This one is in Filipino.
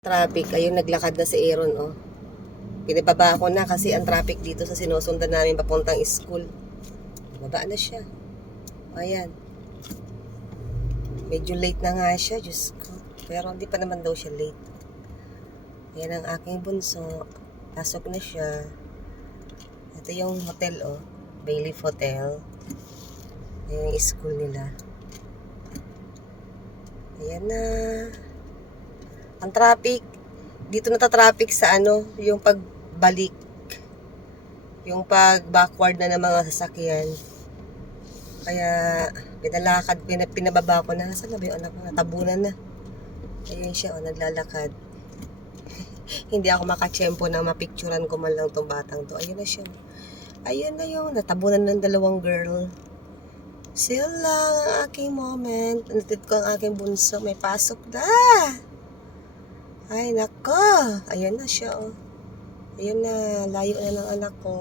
Traffic, ayun naglakad na si Aaron, oh. Pinababa ko na kasi ang traffic dito sa sinusundan namin papuntang school. Baba na siya. Ayan. Medyo late na nga siya, Diyos ko. Pero hindi pa naman daw siya late. Ayan ang aking bunso. Pasok na siya. Ito yung hotel, oh. Bayleaf Hotel. Ayan yung school nila. Ayan na. Ang traffic, dito nata-traffic sa yung pagbalik. Yung pag-backward na ng mga sasakyan. Kaya, pinababa ko na. Saan na ba yung anak ko? Natabunan na. Ayun siya, naglalakad. Hindi ako makachempo na mapicturan ko man lang itong batang to. Ayun na siya. Ayun na yung natabunan ng dalawang girl. Still lang ang aking moment. Natid ko ang aking bunso. May pasok na. Ay, nako. Ayun na siya, oh. Ayun na. Layo na ng anak ko.